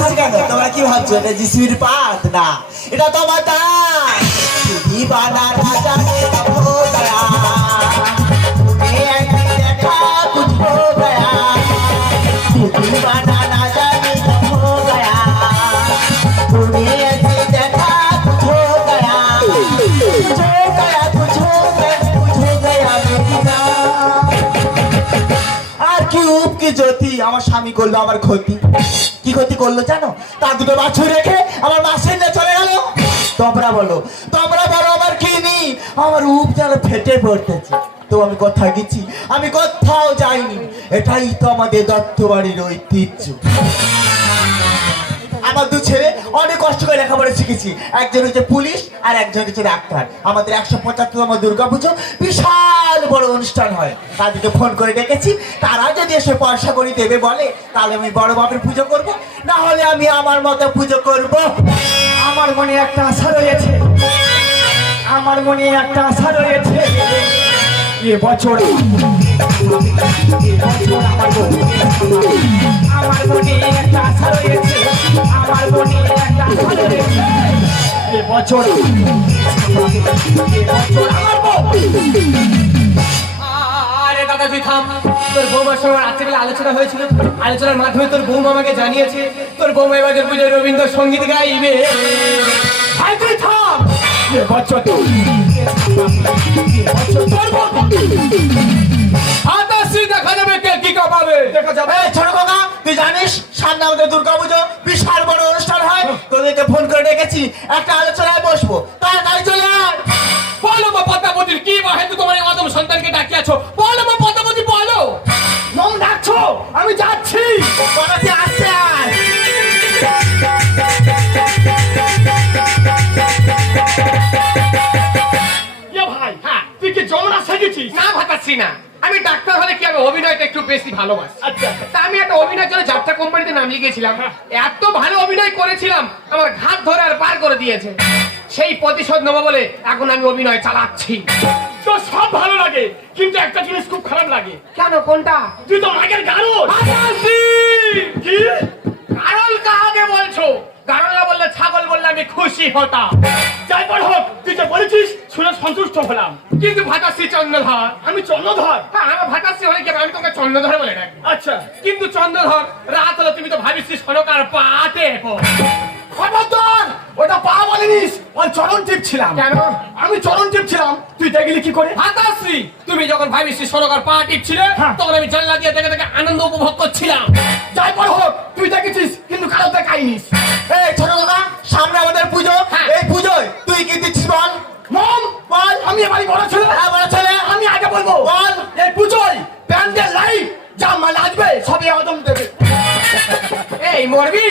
হাসি কেন? তোমরা কি ভাবছো এটা জিসিবির পাত? না, এটা তোমার দাঁত। दीवाना राजा ने कब हो गया, तुम्हें ऐसी देखा कुछ हो गया। दीवाना राजा ने कब हो गया, तुम्हें ऐसी देखा कुछ हो गया। कुछ हो गया, कुछ हो गया, कुछ हो गया मेरी जान। আর কি উপ কি জ্যোতি, আমার স্বামী করলো আমার ক্ষতি। কি ক্ষতি করলো জানো? তার দুটো বাছুর রেখে আমার মাসির নিয়ে চলে গেল। তোমরা বলো, তোমরা বলো আমার কি নি? আমার উপ যেন ফেটে পড়তেছে। তো আমি কোথায় গেছি? আমি কোথাও যাইনি। এটাই তো আমাদের দত্ত বাড়ির ঐতিহ্য। আমার দু ছেলে অনেক কষ্ট করে লেখাপড়া শিখেছি। একজন হচ্ছে পুলিশ আর একজন হচ্ছে ডাক্তার। আমাদের 175তম দুর্গাপুজো বিশাল বড় অনুষ্ঠান হয়। তাদেরকে ফোন করে ডেকেছি, তারা যদি এসে পয়সা করে দেবে বলে তাহলে আমি বড় বাপের পুজো করব, না হলে আমি আমার মতো পুজো করব। আমার মনে একটা আশা রয়েছে, আমার মনে একটা আশা রয়েছে। এবছর আমার মনে একটা আশা রয়েছে, আমার মনে একটা আশা রয়েছে। এবছর আরে দাদা তুই থাম। তোর বৌমার সঙ্গে রাত্রিবেলা আলোচনা হয়েছিল। আলোচনার মাধ্যমে তোর বৌমা আমাকে জানিয়েছে তোর বৌমা এবার পুজোয় রবীন্দ্রসঙ্গীত গাইবে। ভাই তুই থাম। এবছর হাতাশি দেখা যাবে কে কি কাঁপাবে। দেখা যাবে। এই ছোট কাকা, তুই জানিস সামনে আমাদের দুর্গাপুজো বিশাল বড় অনুষ্ঠান হয়। তোদেরকে ফোন করে ডেকেছি, একটা আলোচনায় বসবো, তাড়াতাড়ি চলে আয়। বলো মা পদ্মাবতীর কি বা হেতু তোমার এই অদম সন্তানকে ডাকিয়াছো? বলো মা পদ্মাবতী, বলো। মন ডাকছো, আমি যাচ্ছি। বাবাজি আসতে আয়। ভাই হ্যাঁ। তুই কি যমুনা সেজেছিস? না ভাতাচ্ছি না, আমি ডাক্তার হলে কি আমি অভিনয়টা একটু বেশি ভালোবাসি। আচ্ছা। তা আমি একটা অভিনয়ের জন্য যাত্রা কোম্পানিতে নাম লিখিয়েছিলাম। এত ভালো অভিনয় করেছিলাম আমার ঘাত ধরে আর পার করে দিয়েছে। সেই প্রতিশোধ নেবো বলে এখন আমি অভিনয় চালাচ্ছি। তো সব ভালো লাগে, কিন্তু একটা জিনিস খুব খারাপ লাগে। কেন, কোনটা? তুই তো মাগের গারদ। কি গারল কাহাকে বলছো? গারল বললে ছাগল বললে আমি খুশি হতাম। যাই পর হোক, তুই যে বলেছিস শুনে সন্তুষ্ট হলাম। কিন্তু ভাতাশ্রী চন্দ্রধর। আমি চন্দ্রধর। হ্যাঁ, আমার ভাতাশ্রী হলে কি আমি তোকে চন্দ্রধর বলে ডাকি। আচ্ছা, কিন্তু চন্দ্রধর রাত হলো তুমি তো ভাবিস সনকার পাতে। খবরদার, ওটা পা বলিনিস, ওই চরণ টিপছিলাম। কেন? আমি চরণ টিপছিলাম, তুই দেখলি কি করে? ভাতাশ্রী তুমি যখন ভাবিস সনকার পা টিপছিলে হ্যাঁ। তখন আমি জানলা দিয়ে দেখে দেখে আনন্দ উপভোগ করছিলাম। যাই পর হোক, তুই দেখেছিস কিন্তু কারো দেখাইনিস। এই ছোট কাকা, সামনে আমাদের পুজো। হ্যাঁ। এই পুজোয় তুই কি দিচ্ছিস বল? মম বল। আমি এবারই বড় ছেলে। হ্যাঁ, বড় ছেলে। আমি আগে বলবো। বল। এই পুজোয় প্যান্ডেল লাইট যা মাল আসবে সবই আদম দেবে। এই মরবি।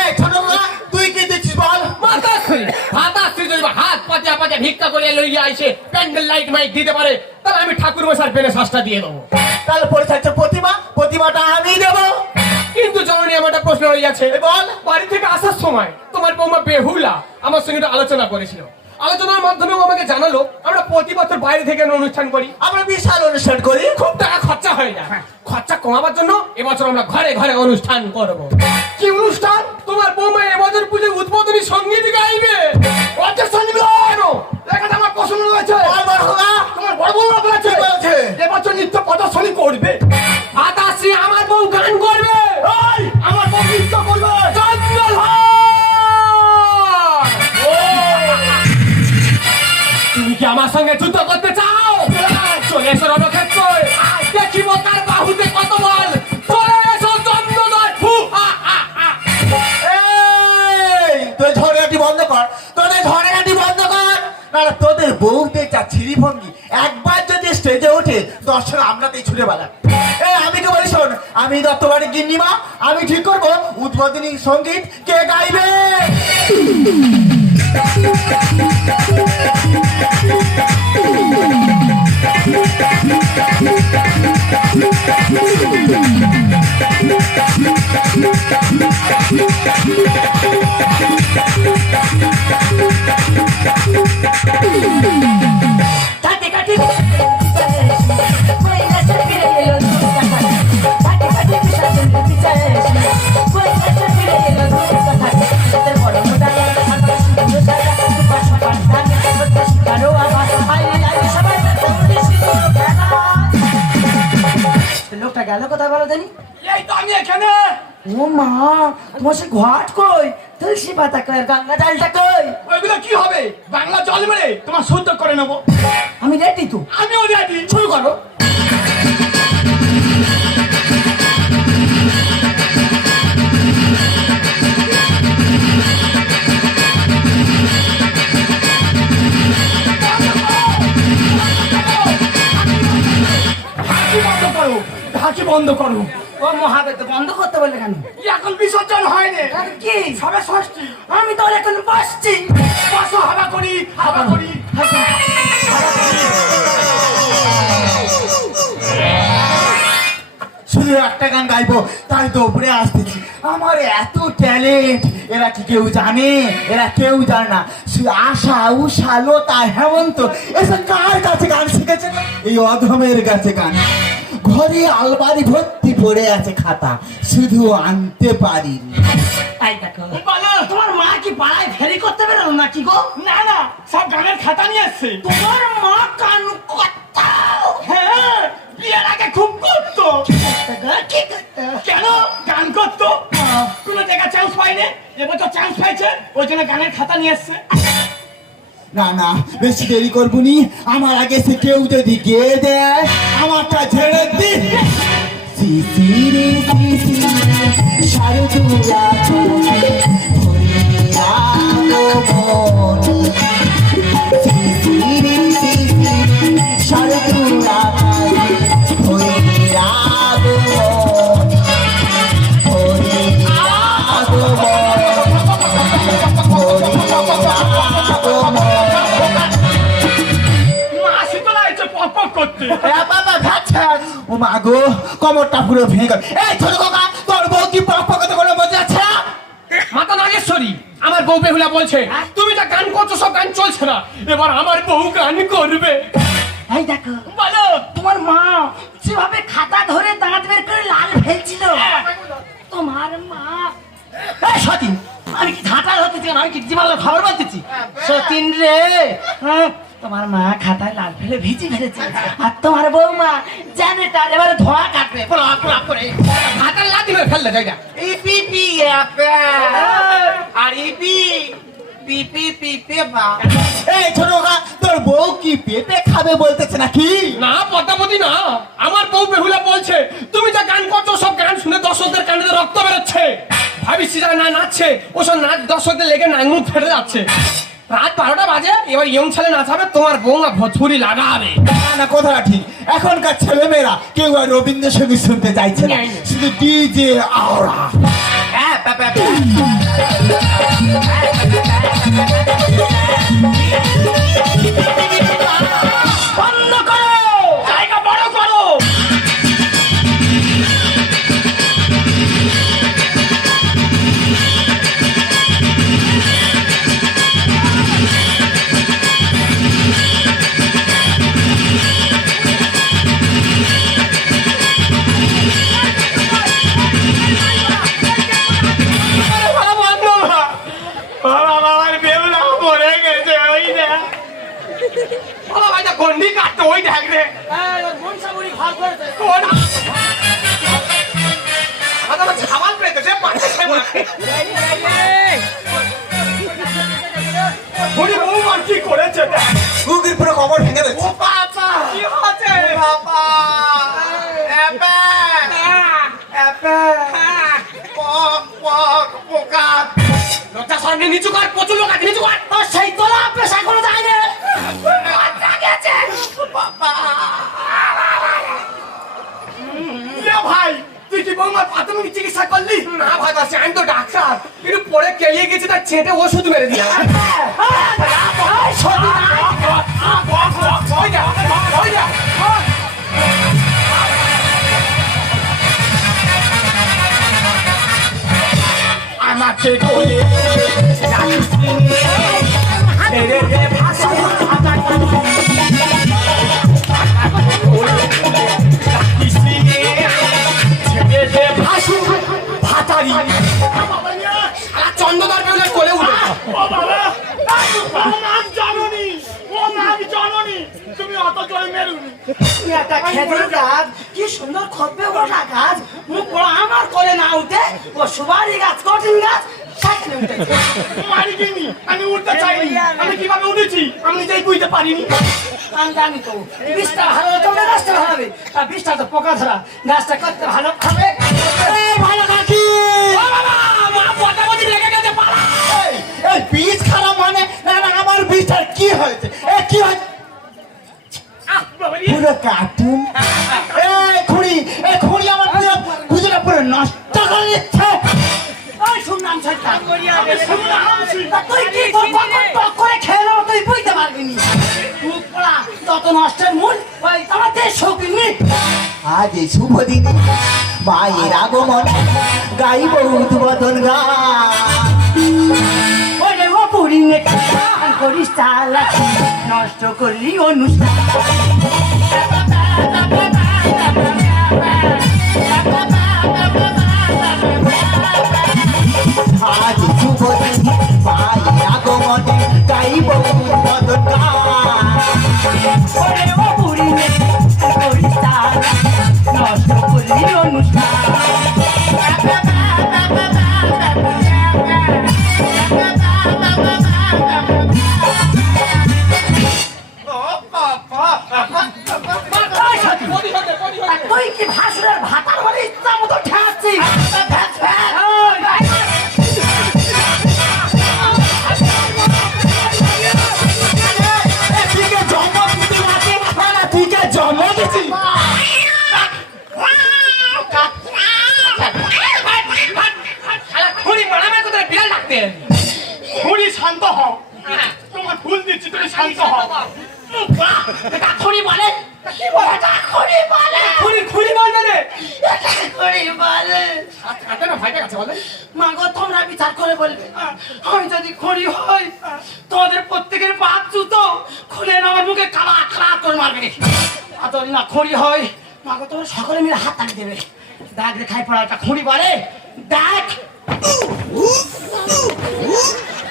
এই ছোট কাকা, তুই কি দিচ্ছিস বল? ভাতাশ্রী যদি হাত পাতিয়া পাতিয়া ভিক্ষা করে লইয়া আইসে প্যান্ডেল লাইট মাইক দিতে পারে তাহলে আমি ঠাকুর মশার পেনে শ্বাসটা দিয়ে দেবো। তাহলে পরে থাকছে প্রতিমা, প্রতিমাটা আমি দেবো। কিন্তু জননী আমার একটা প্রশ্ন রয়ে যাচ্ছে। বল। বাড়ি থেকে আসার সময় তোমার বৌমা বেহুলা আমার সঙ্গে একটা আলোচনা করেছিল। আলোচনার মাধ্যমে ও আমাকে জানালো আমরা প্রতি বছর বাইরে থেকে একটা অনুষ্ঠান করি। আমরা বিশাল অনুষ্ঠান করি, খুব টাকা খরচা হয়ে যায়। খরচা কমাবার জন্য এবছর আমরা ঘরে ঘরে অনুষ্ঠান করব। কি অনুষ্ঠান? তোমার বৌমা এবছর পুজোয় উদ্বোধনী সঙ্গীত গাইবে। অর্ধেক সঙ্গীত কেন? লেখাটা আমার পছন্দ হয়েছে। বল বড় কাকা। তোমার বড় বৌমা বলেছে কি বলেছে? এবছর নৃত্য প্রদর্শনী করবে। ভাতাশ্রী আমার বউ গান করবে। এই, আমার বউ নৃত্য করবে। তুমি কি আমার সঙ্গে যুদ্ধ করতে চাও? চলে এসো রণক্ষেত্র। দেখিব তার বাহুতে কত বল। চলে এসো চন্দ্রদয়। এই, তুই ঝড়াটি বন্ধ কর, তোদের ঝড়াটি বন্ধ কর। না তোদের বউদের যা ছিরি ভঙ্গি, একবার যদি স্টেজে ওঠে দর্শক আমরাতেই ছুটে বেলা। আমি কে বলি শোন, আমি দত্তবাড়ি গিন্নিমা, আমি ঠিক করবো উদ্বোধনী সঙ্গীত কে গাইবে। কাটি কাটি কইলা সে ফিরে এলো কাটি কাটি পিছনে পিছনে কইলা বলো জানি? এই তো আমি এখানে। ও মা, তোমার সে ঘাট কই, তুলসী পাতা কই, আর গঙ্গা জলটা কই? ওইগুলো কি হবে? বাংলা জল মেরে তোমার শুদ্ধ করে নেবো। আমি রেডি তো, আমিও রেডি। শুরু করো। ঢাকি বন্ধ করো। ও মহাদেব, তো বন্ধ করতে বললে কেন? এখন বিসর্জন হয়নি। কি সবে ষষ্ঠী। আমি তো এখন বসছি। বসো, হাবা করি, হাবা করি। শুধু একটা গান গাইবো, তাই তো উপরে আসতেছি। আমার এত ট্যালেন্ট, এরা কি কেউ জানে? এরা কেউ জানে না। শুধু আশা, উষা, লতা, হেমন্ত এসব কার কাছে গান শিখেছে? এই অধমের কাছে গান। ঘরে আলমারি ভর্তি পড়ে আছে খাতা, শুধু আনতে পারিনি। এই দেখো, বলো। তোমার মা কি পাড়ায় ফেরি করতে বেরোলো নাকি গো? না না, সব গানের খাতা নিয়ে এসছে। তোমার মা কান কথা। হ্যাঁ, বিয়ের আগে খুব করতো। কি করতে? কেন? গান করতো। কোনো জায়গায় চান্স পাইনি, এবছর চান্স পাইছে, ওই জন্য গানের খাতা নিয়ে এসছে। না না, বেশি দেরি করবুনি। আমার আগে সে কেউ যদি গিয়ে দেয়, আমারটা ছেড়ে দি। শিশিরে শিশিরে শারদুলা তুমি ভরিয়া মন। শিশিরে শিশিরে শারদুলা তুমি ভরিয়া মন। ভরিয়া মন। মাসি তো লাগছে পক পক করতে। ও মা গো, কমরটা পুরো ভেঙে গেল। এই ছোট কাকা, তোর বউ কি পক পকাতে করে মজা আছে না? মাতা নাগেশ্বরী, আমার বউ বেহুলা বলছে তুমি যা গান করছো সব গান চলছে না, এবার আমার বউ গান করবে। এই দেখো, বলো। তোমার মা যেভাবে খাতা ধরে দাঁত বের করে লাল ফেলছিল, তোমার মা। এই সতীন, আমি কি ঝাঁটাল হতেছি? আমি কি জীবনের খবর বলতেছি? সতীন রে, তোমার মা খাতায় লাল ফেলে ভিজি ফেলেছে, আর তোমার বৌমা জানে তার এবারে ধোয়া কাটবে পোলা পোলা করে। হাতার লাঠি মেরে ফেললে জায়গা। ইপি পি আপা আর ইপি পিপি পিপি বা। এই ছোট কাকা, তোর বউ কি পেঁপে খাবে বলতেছে নাকি? না পদ্মাবতী না, আমার বউ বেহুলা বলছে তুমি যা গান করছো সব গান শুনে দর্শকদের কানে রক্ত বেরোচ্ছে। ভাবিস যারা না নাচছে ওসব নাচ দর্শকদের লেগে নাঙ্গুর ফেটে যাচ্ছে। রাত 12টা বাজে, এবার ইয়ং ছেলে নাচাবে, তোমার বৌমা ভোজপুরি লাগাবে। না, কথাটা ঠিক। এখনকার ছেলেমেয়েরা কেউ আর রবীন্দ্রসঙ্গীত শুনতে চাইছে না, শুধু ডিজে আওড়া। বন্ধ করো, জায়গা বড় করো। গন্ডি কাটতো ওই দেখ রে। ছাবাল পেতেছে বউ কি করেছে? গুগির পুরো কবর ভেঙে দিচ্ছে। ও বাবা, কি হচ্ছে বাবা? এপে এপে পক পক পোকা। লজ্জা সামনে নিচু কর, প্রচুর লোক আছে, নিচু কর। সেই তোলা পেশা কোনো যায় না। ভাই, তুই কি বৌমার প্রাথমিক চিকিৎসা করলি? না ভাই, আমি তো ডাক্তার, কিন্তু পরে কেলিয়ে গেছি, তার ছেটে ওষুধ মেরে দিলাম। আমাকে কোলে রাখিস ছেড়ে দে ভাষা চন্দ্রদার বেলা কোলে উঠে। ও বাবা, ও নাম জানুনি, ও নাম আমি জানি তুমি অত জোরে মেরুনি। একটা খেজুর গাছ কি সুন্দর খপে ওঠা গাছ মুখ বড় আমার করে না উঠে ও সুপারি গাছ কঠিন গাছ সেখানে উঠেছে। মারি কিনি আমি উঠতে চাইনি, আমি কিভাবে উঠেছি আমি নিজেই বুঝতে পারিনি। আমি জানি তো বীজটা ভালো হতো না গাছটা ভালো হবে, আর বীজটা তো পোকা ধরা গাছটা করতে ভালো হবে। ভালো কাকি ও বাবা, মা পটাপটি লেগে গেছে, পালা। এই বীজ খারাপ মানে না না আমার বীজটার কি হয়েছে কি হয়েছে আহ, বাবা রে। পুরো কার্টুন এই খুঁড়ি আমার পুরো পুজোটা পুরো নষ্ট করে দিচ্ছে। ওই শুনলাম শয়তান আমি শুনলাম তুই কি টক করে খেয়ে নেবো তুই বুঝতে পারবি নি মুখ পড়া তত নষ্টের মূল ওই তোমাদের শৌখিনী। আজ এই শুভ দিনে মায়ের আগমন গাইব উদ্বোধন গান। ওরে ও পুরী করিস চালাকি নষ্ট করলি অনুষ্ঠান। আজ শুভ দিনে মায়ের আগমনে গাইব উদ্বোধন গান। ওরে ও পুরী করিস চালাকি নষ্ট করলি অনুষ্ঠান। তুই কি ভাসুরের ভাতার বলে ইচ্ছা মতো ঠেকাচ্ছিস? খুঁড়ি মারামারি করতে বিড়াল ডাকতেন। খুঁড়ি শান্ত হও, তোমার ভুল দিচ্ছি, তুমি শান্ত হও। এটা খুঁড়ি বলে কি বলে এটা খুঁড়ি বলে খুঁড়ি বলবে রে। এটা খুঁড়ি বলে। আচ্ছা না, ভাইটা কাছে বলে। মা গো তোমরা বিচার করে বলবে আমি যদি খুঁড়ি হই তোমাদের প্রত্যেকের বাদ জুতো খুলে আমার মুখে কালা খারাপ করে মারবে। আর যদি না খুঁড়ি হয় মা গো তোমরা সকলে মিলে হাত তালি দেবে। দেখ রে খাই পড়া একটা খুঁড়ি বলে দেখ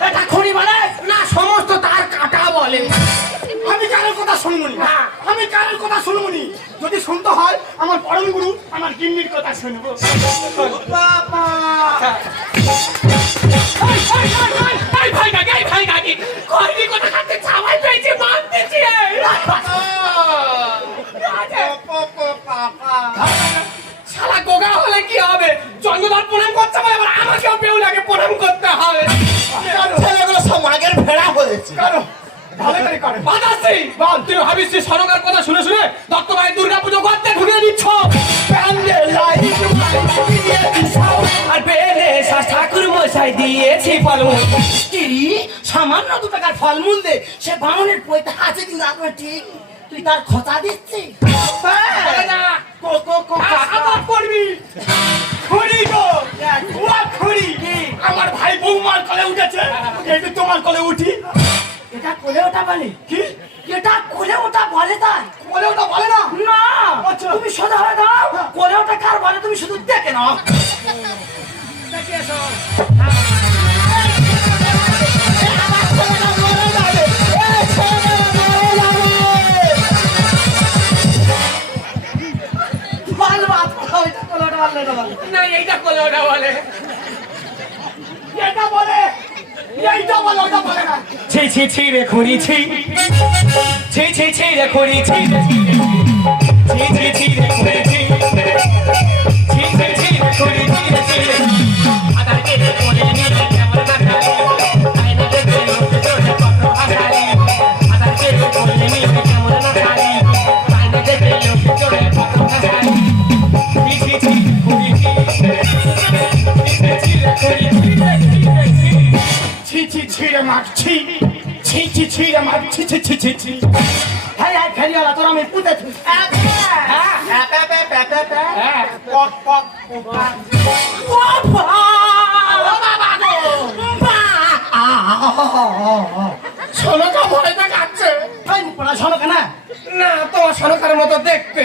এটা খুঁড়ি বলে না, সমস্ত তার কাটা বলে। আমি কারোর কথা শুনবো না, আমি কারোর কথা শুনবো নি। যদি শুনতে হয় আমার পরম গুরু আমার গিন্নির কথা শুনবো। বাবা এই ভাই কাকি, এই ভাই কাকি, কয়টি কথা কাটতে চাওয়াই পেয়েছে, মান দিচ্ছি। শালা গোগা হলে কি হবে? জন্মদার প্রণাম করতে হবে, আবার আমাকেও বেউলাকে প্রণাম করতে হবে। ছেলেগুলো সব আগের ভেড়া হয়েছে। কারো ভালো করে করে বাদাসি, তুই ভাবিস তুই সরকার কথা শুনে শুনে দত্তভাই দুর্গা পুজো করতে ঢুকিয়ে দিচ্ছ। প্যান্ডেল লাইট দিয়ে দিচ্ছ, আর বেলে ঠাকুর মশাই দিয়েছি ফলমূল। কি সামান্য 2 টাকার ফলমূল দে সে বামনের পয়সা আছে কিন্তু আপনার ঠিক তুই তার খোঁচা দিচ্ছিস। বলে না, আবার করবি। খুঁড়ি গো, ওয়া খুঁড়ি, আমার ভাই বৌমার কোলে উঠেছে, এইটা তোমার কোলে উঠি। এটা কোলে ওটা বলে কি এটা কোলে ওটা বলে তাই বলে ওটা বলে না? না আচ্ছা। তুমি সোজা হয়ে দাও কোলে ওটা কার বলে তুমি শুধু দেখে নাও। না এইটা কোলে ওটা বলে। এটা বলে, এইটা বলে, ওটা বলে না। ছি ছি ছি রে খুঁড়ি ছি, ছি ছি ছি রে খুঁড়ি ছি, ছি ছি ছি রে খুঁড়ি ছি, ছি ছি ছি রে খুঁড়ি ছি রে ছি। আদারকে রে কোলে নিয়ে কেমন না খালি, আইনে দেখে লোকে চোখে কত হাসালি। আদারকে রে কোলে নিয়ে কেমন না খালি, আইনে দেখে লোকে চোখে কত হাসালি। ছি ছি ছি খুঁড়ি ছি, ছি ছি রে খুঁড়ি ছি রে ছি রে ছি। ছি ছি ছি রে মার ছি, ছি ছি ছি রে মার ছি ছি ছি ছি ছি। হ্যাঁ হ্যাঁ ফেরিওয়ালা তোর আমি পুঁতে থুই। পক পক শোনোটা ভয়টা কাটছে। পড়াশোনা কেনা না, তোমার সরকারের মতো দেখতে।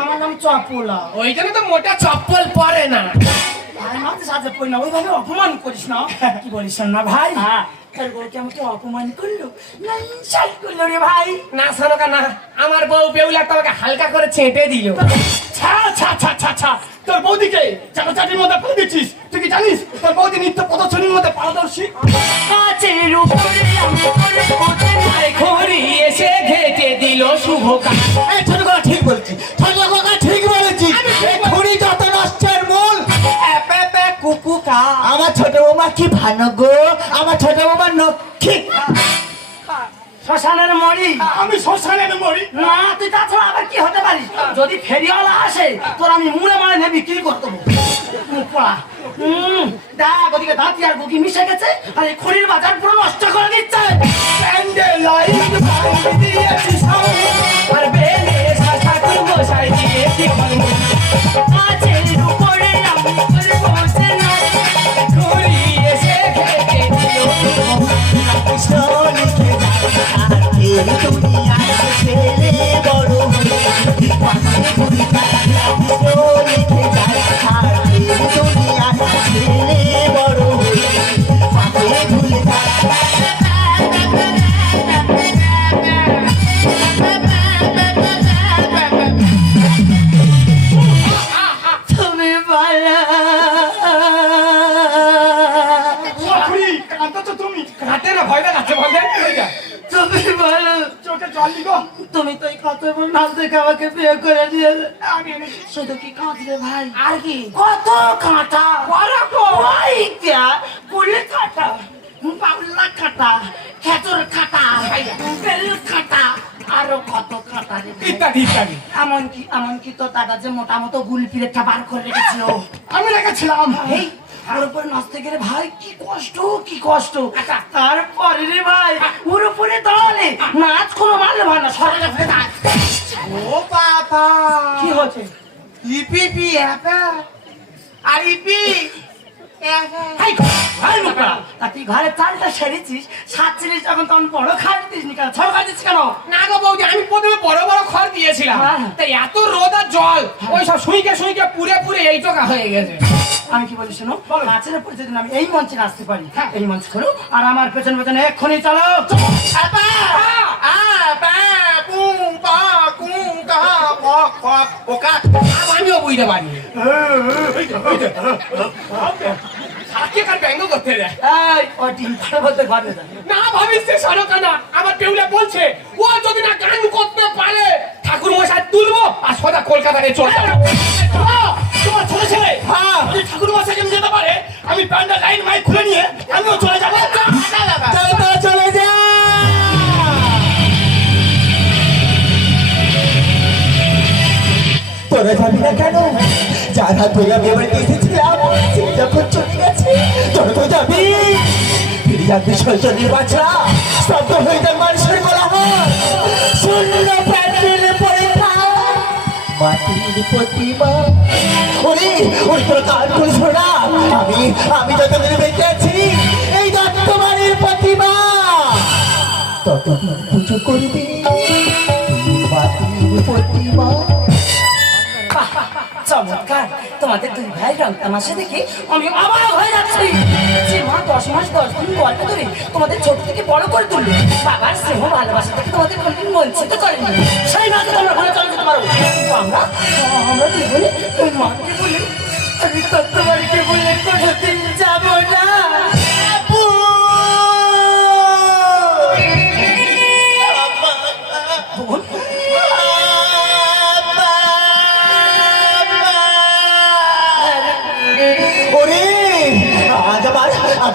আমার নাম চপুলা। ওই জন্য তো মোটা চপ্পল পরে না। ভাই মাঝে সাথে পড়ি না ওইভাবে অপমান করিস না। কি বলিস না ভাই তোর বউকে আমাকে অপমান করলো না ইনসাল্ট করলো রে ভাই? না শোনো না, আমার বউ বেউলা তোমাকে হালকা করে ছেঁটে দিল। ছা ছা ছা ছা ছা, তোর বৌদিকে চাটাচাটির মধ্যে ফেলে দিচ্ছিস। তুই কি জানিস তোর বৌদি নৃত্য প্রদর্শনীর মধ্যে পারদর্শী? কাচের উপরে আমি করে বসে নাই। ঘড়ি এসে ঘেটে দিল শুভ কাজ। এই ছোট কথা ঠিক বলছি, ছোট কথা ঠিক বলেছি। এই ঘুড়ি যত নষ্টের মূল। এপে কুকু কা। আমার ছোট বৌমা কি ভালো গো, আমার ছোট বৌমা লক্ষ্মী। শ্মশানের মরি। আমি শ্মশানের মরি? না তুই তাছাড়া আবার কি হতে পারিস? যদি ফেরিওয়ালা আসে তোর আমি মুড়ে মারে নিয়ে বিক্রি করতে মুখ পড়া। দেখ ওদিকে দাঁতি আর গুকি মিশে গেছে আর এই খড়ির বাজার পুরো নষ্ট করে দিচ্ছে। প্যান্ডেল লাইট ভাঙি দিয়েছিস আর বেলে ঠাকুর মশাই দিয়েছি ফলমূল। কাচের উপরে আমি করে বসে নাই। ঘড়ি এসে ঘেটে দিল শুভ কাজ। চলিকে যাই আর এই দুনিয়ায় ছেলে বড় হয়ে পাশে ঘুরি চলিকে যাই আর এই দুনিয়ায় ছেলে বড় হয়ে পাশে ঘুরে তুমি বলো খুড়ি কাঁদছো তুমি? কাটে না, ভয় দেখাচ্ছে বলবে। তুমি বলো চোখে জল দিগো। তুমি তো কত নাচ দেখে আমাকে বিয়ে করে দিয়েছে। আমি এনেছি। শুধু কি কাঁদলে ভাই আর কি কত কাঁটা ওই क्या কুলি কাঁটা পাগলা কাঁটা খেজুর কাঁটা বেল কাঁটা আরো কত কাঁটা রে। ইত্যাদি ইত্যাদি। এমনকি তো দাদা যে মোটা মতো গুল পিরেটা বার করে রেখেছিল আমি রেখেছিলাম। এই ওর উপরে নাচতে গেলে ভাই কি কষ্ট। তারপরে রে ভাই ওর উপরে দাঁড়ালে নাচ কোনো মারলে ভাই না সরে গেছে নাচ। ও বাবা কি হচ্ছে? ইপি পি একা আর ইপি হাই হাই মুখা তুই ঘরে চালটা সেরেছিস সাতছিলিস যখন তখন বড় খাট দিস নি কেন ছোট খাট দিস কেন? না গো বৌদি, আমি প্রথমে বড় বড় খড় দিয়েছিলাম। হ্যাঁ। তাই এত রোদ আর জল ওই সব শুইকে পুরে এই টোকা হয়ে গেছে। আমি কি বলি শোনো, নাচের উপর যেদিন আমি এই মঞ্চে নাচতে পারি এই মঞ্চ করো আর আমার পেছনে পেছনে এক্ষুনি চলো। আপা আপা কুম পা কুম কা পক পক পোকা আমিও বুঝতে পারি। সাক্ষীকার ব্যঙ্গ করতে দেয় এই ও ডিম ফাটা বলতে ঘরে যায় না, ভাবিস সে সরকানা আমার পেউলা বলছে ও যদি না গান করতে পারে ঠাকুর মশাই তুলবো আর সোজা কলকাতায় চলে যাবো। তোমার ছোট ছেলে যদি ঠাকুর মশাইকে নিয়ে যেতে পারে আমি প্যান্ডেল লাইন মাইক খুলে নিয়ে আমিও চলে যাবো। চলে যা। তোরা যাবি না কেন? যারা তুই আমি এবার এসেছিলাম সে যখন চলে গেছে তোরা তো যাবি। ফিরে যাবি শৈশবের বাচ্চা স্তব্ধ হয়ে যান মানুষের কোলাহল শূন্য প্যান্ডেলে পরীক্ষা মাটির প্রতিমা। ওরে ওই তোর কান করিস না। আমি যতদিন বেঁচে আছি এই দত্তবাড়ির প্রতিমা ততদিন পুজো করবি মাটির প্রতিমা। চমৎকার, তোমাদের দুই ভাই রং তামাশা দেখে আমি অবাক হয়ে যাচ্ছি। যে মা 10 মাস 10 দিন গল্প ধরে তোমাদের ছোট থেকে বড় করে তুললো, বাবার স্নেহ ভালোবাসা থেকে তোমাদের কোনদিন বঞ্চিত করেনি, সেই মাকে তোমরা ঘরে চলে যেতে পারো। কিন্তু আমরা কি বলি ওই মাকে বলে আমি তত্ত্ববাড়িকে বলে কোনোদিন যাবো না।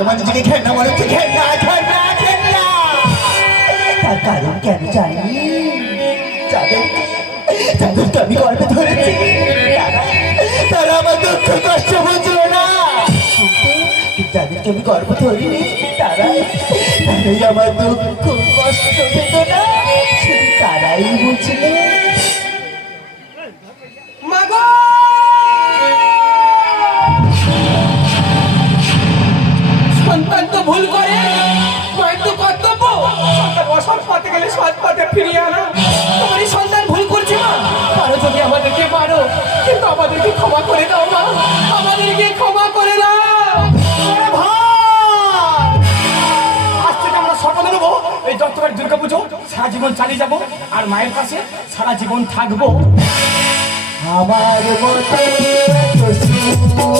আমার নিজেকে ঘেন্না মনে হচ্ছে, ঘেন্না। তার কারণ কেন জানি? যাদেরকে আমি গর্বে ধরেছি তারা আমার দুঃখ কষ্ট বুঝল না। যাদেরকে আমি গর্ব ধরিনি তারাই আমার দুঃখ কষ্ট পেত না, শুধু তারাই বুঝলো। মাগো সন্তান তো ভুল করে, মায়ের তো কর্তব্য অসৎ পথে গেলে সৎ পথে ফিরিয়ে আনা। তোমার এই সন্তান ভুল করছে মা, পারো যদি আমাদেরকে পারো, কিন্তু আমাদেরকে ক্ষমা করে দাও মা, আমাদেরকে ক্ষমা করে দাও। আজ অষ্টকারী দুর্গা পুজো সারা জীবন চালিয়ে যাবো আর মায়ের কাছে সারা জীবন থাকবো। আমার মতে এত সুন্দর